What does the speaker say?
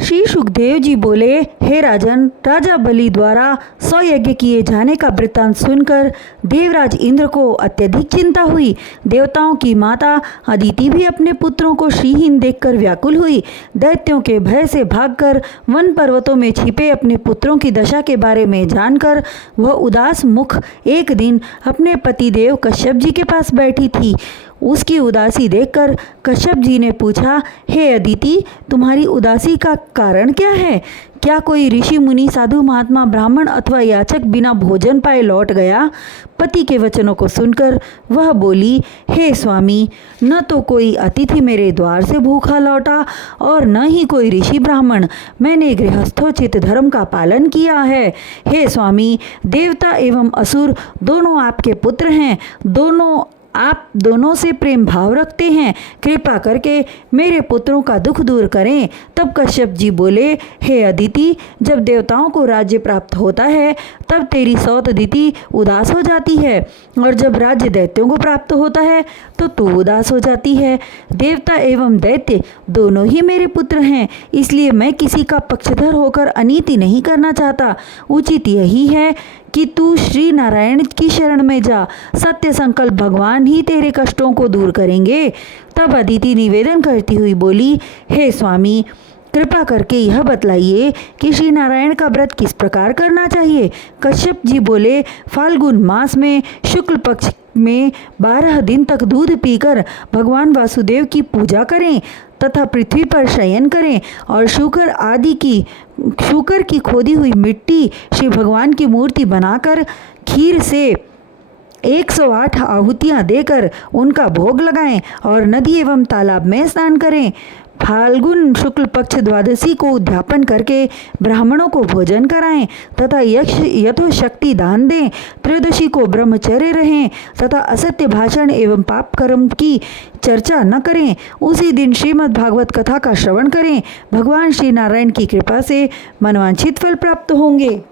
श्री सुखदेव जी बोले, हे राजन, राजा बलि द्वारा 100 यज्ञ किए जाने का वृत्तांत सुनकर देवराज इंद्र को अत्यधिक चिंता हुई। देवताओं की माता अदिति भी अपने पुत्रों को श्रीहीन देखकर व्याकुल हुई। दैत्यों के भय से भागकर वन पर्वतों में छिपे अपने पुत्रों की दशा के बारे में जानकर वह उदास मुख एक दिन अपने पतिदेव कश्यप जी के पास बैठी थी। उसकी उदासी देखकर कश्यप जी ने पूछा, हे अदिति, तुम्हारी उदासी का कारण क्या है? क्या कोई ऋषि मुनि साधु महात्मा ब्राह्मण अथवा याचक बिना भोजन पाए लौट गया? पति के वचनों को सुनकर वह बोली, हे स्वामी, न तो कोई अतिथि मेरे द्वार से भूखा लौटा और न ही कोई ऋषि ब्राह्मण। मैंने गृहस्थोचित धर्म का पालन किया है। हे स्वामी, देवता एवं असुर दोनों आपके पुत्र हैं। आप दोनों से प्रेम भाव रखते हैं। कृपा करके मेरे पुत्रों का दुख दूर करें। तब कश्यप जी बोले, हे अदिति, जब देवताओं को राज्य प्राप्त होता है तब तेरी सौत अदिति उदास हो जाती है, और जब राज्य दैत्यों को प्राप्त होता है तो तू उदास हो जाती है। देवता एवं दैत्य दोनों ही मेरे पुत्र हैं, इसलिए मैं किसी का पक्षधर होकर अनीति नहीं करना चाहता। उचित यही है कि तू श्री नारायण की शरण में जा। सत्य संकल्प भगवान ही तेरे कष्टों को दूर करेंगे। तब अदिति निवेदन करती हुई बोली, हे स्वामी, कृपा करके यह बतलाइए कि श्री नारायण का व्रत किस प्रकार करना चाहिए। कश्यप जी बोले, फाल्गुन मास में शुक्ल पक्ष में 12 दिन तक दूध पीकर भगवान वासुदेव की पूजा करें तथा पृथ्वी पर शयन करें और शूकर की खोदी हुई मिट्टी श्री भगवान की मूर्ति बनाकर खीर से 108 आहुतियाँ देकर उनका भोग लगाएं और नदी एवं तालाब में स्नान करें। फाल्गुन शुक्ल पक्ष द्वादशी को उद्यापन करके ब्राह्मणों को भोजन कराएं तथा यथोशक्ति दान दें। त्रयोदशी को ब्रह्मचर्य रहें तथा असत्य भाषण एवं पाप कर्म की चर्चा न करें। उसी दिन श्रीमद् भागवत कथा का श्रवण करें। भगवान श्री नारायण की कृपा से मनवांछित फल प्राप्त होंगे।